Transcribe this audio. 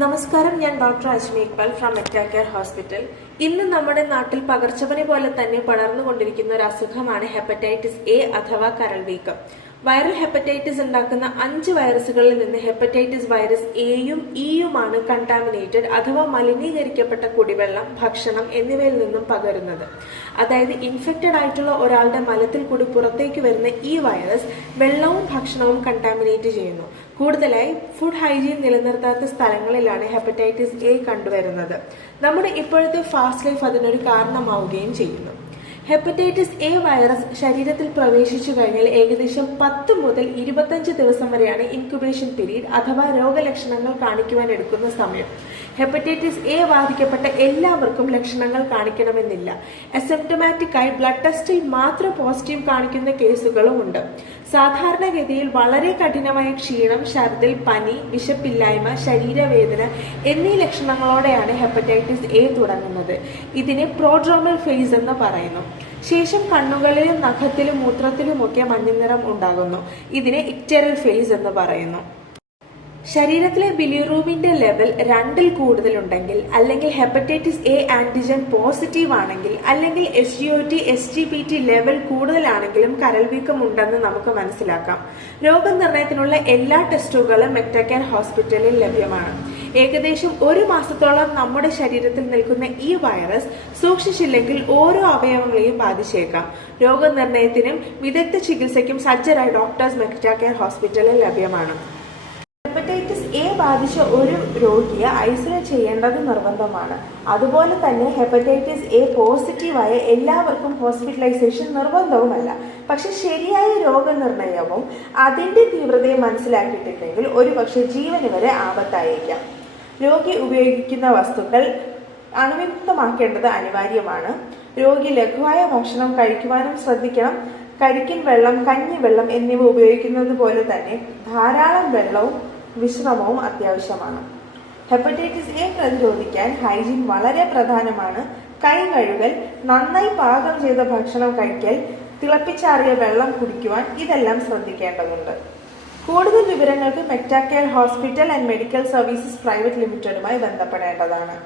നമസ്കാരം, ഞാൻ doctor അജ്മി Iqbal from മെറ്റാക്കെയർ hospital. ഇന്ന് നമ്മുടെ നാട്ടിൽ പകർച്ചപ്പനി പോലെ തന്നെ പടർന്നുകൊണ്ടിരിക്കുന്ന ഒരു അസുഖമാണ് ഹെപ്പറ്റൈറ്റിസ് എ അഥവാ കരൾ വീക്കം. വൈറൽ ഹെപ്പറ്റൈറ്റിസ് ഉണ്ടാക്കുന്ന 5 വൈറസുകളിൽ നിന്ന് ഹെപ്പറ്റൈറ്റിസ് വൈറസ് എയും ഇയുമാണ് കണ്ടാമിനേറ്റഡ് അഥവാ മലിനീകരിക്കപ്പെട്ട കുടിവെള്ളം, ഭക്ഷണം എന്നിവയിൽ നിന്നും പകരുന്നത്. അതായത് ഇൻഫെക്റ്റഡ് ആയിട്ടുള്ള ഒരാളുടെ മലത്തിൽ കൂടി പുറത്തേക്ക് വരുന്ന ഈ വൈറസ് വെള്ളവും ഭക്ഷണവും കണ്ടാമിനേറ്റ് ചെയ്യുന്നു. കൂടുതലായി ഫുഡ് ഹൈജീൻ നിലനിർത്താത്ത സ്ഥലങ്ങളിലാണ് ഹെപ്പറ്റൈറ്റിസ് എ കണ്ടുവരുന്നത്. നമ്മുടെ ഇപ്പോഴത്തെ ഫാസ്റ്റ് ലൈഫ് അതിനൊരു കാരണമാവുകയും ചെയ്യുന്നു. ഹെപ്പറ്റൈറ്റിസ് എ വൈറസ് ശരീരത്തിൽ പ്രവേശിച്ചു കഴിഞ്ഞാൽ ഏകദേശം 10 മുതൽ 25 ദിവസം വരെയാണ് ഇൻക്യുബേഷൻ പീരീഡ് അഥവാ രോഗലക്ഷണങ്ങൾ കാണിക്കുവാൻ എടുക്കുന്ന സമയം. ഹെപ്പറ്റൈറ്റിസ് എ ബാധിക്കപ്പെട്ട എല്ലാവർക്കും ലക്ഷണങ്ങൾ കാണിക്കണമെന്നില്ല. അസിംപ്റ്റമാറ്റിക് ആയി ബ്ലഡ് ടെസ്റ്റിൽ മാത്രം പോസിറ്റീവ് കാണിക്കുന്ന കേസുകളും ഉണ്ട്. സാധാരണഗതിയിൽ വളരെ കഠിനമായ ക്ഷീണം, ഛർദിൽ, പനി, വിശപ്പില്ലായ്മ, ശരീരവേദന എന്നീ ലക്ഷണങ്ങളോടെയാണ് ഹെപ്പറ്റൈറ്റിസ് എ തുടങ്ങുന്നത്. ഇതിനെ പ്രോഡ്രോമൽ ഫേസ് എന്ന് പറയുന്നു. ശേഷം കണ്ണുകളിലും നഖത്തിലും മൂത്രത്തിലുമൊക്കെ മഞ്ഞനിറം ഉണ്ടാകുന്നു. ഇതിനെ ഇക്ടറൽ ഫേസ് എന്ന് പറയുന്നു. ശരീരത്തിലെ ബിലിറൂബിന്റെ ലെവൽ 2ൽ കൂടുതലുണ്ടെങ്കിൽ, അല്ലെങ്കിൽ ഹെപ്പറ്റൈറ്റിസ് എ ആന്റിജൻ പോസിറ്റീവ് ആണെങ്കിൽ, അല്ലെങ്കിൽ SGOT, SGPT ലെവൽ കൂടുതലാണെങ്കിലും കരൾ വീക്കം ഉണ്ടെന്ന് നമുക്ക് മനസ്സിലാക്കാം. രോഗനിർണയത്തിനുള്ള എല്ലാ ടെസ്റ്റുകളും മെറ്റാക്കെയർ ഹോസ്പിറ്റലിൽ ലഭ്യമാണ്. ഏകദേശം 1 മാസത്തോളം നമ്മുടെ ശരീരത്തിൽ നിൽക്കുന്ന ഈ വൈറസ് സൂക്ഷിച്ചില്ലെങ്കിൽ ഓരോ അവയവങ്ങളെയും ബാധിച്ചേക്കാം. രോഗനിർണയത്തിനും വിദഗ്ധ ചികിത്സയ്ക്കും സജ്ജരായ ഡോക്ടേഴ്സ് മെറ്റാക്കെയർ ഹോസ്പിറ്റലിൽ ലഭ്യമാണ്. ഹെപ്പറ്റൈറ്റിസ് എ ബാധിച്ച ഒരു രോഗിയെ ഐസൊലേറ്റ് ചെയ്യേണ്ടത് നിർബന്ധമാണ്. അതുപോലെ തന്നെ ഹെപ്പറ്റൈറ്റിസ് എ പോസിറ്റീവായ എല്ലാവർക്കും ഹോസ്പിറ്റലൈസേഷൻ നിർബന്ധവുമല്ല. പക്ഷെ ശരിയായ രോഗനിർണയവും അതിന്റെ തീവ്രതയും മനസ്സിലാക്കിയിട്ടില്ലെങ്കിൽ ഒരുപക്ഷെ ജീവന് വരെ ആപത്തായേക്കാം. രോഗി ഉപയോഗിക്കുന്ന വസ്തുക്കൾ അണുവിമുക്തമാക്കേണ്ടത് അനിവാര്യമാണ്. രോഗി ലഘുവായ ഭക്ഷണം കഴിക്കുവാനും ശ്രദ്ധിക്കണം. കരിക്കിൻ വെള്ളം, കഞ്ഞിവെള്ളം എന്നിവ ഉപയോഗിക്കുന്നത് പോലെ തന്നെ ധാരാളം വെള്ളവും വിശ്രമവും അത്യാവശ്യമാണ്. ഹെപ്പറ്റൈറ്റിസ് എ പ്രതിരോധിക്കാൻ ഹൈജീൻ വളരെ പ്രധാനമാണ്. കൈ കഴുകൽ, നന്നായി പാകം ചെയ്ത ഭക്ഷണം കഴിക്കൽ, തിളപ്പിച്ചാറിയ വെള്ളം കുടിക്കുവാൻ ഇതെല്ലാം ശ്രദ്ധിക്കേണ്ടതുണ്ട്. കൂടുതൽ വിവരങ്ങൾക്ക് Metacare hospital and medical services private ലിമിറ്റഡുമായി ബന്ധപ്പെടേണ്ടതാണ്.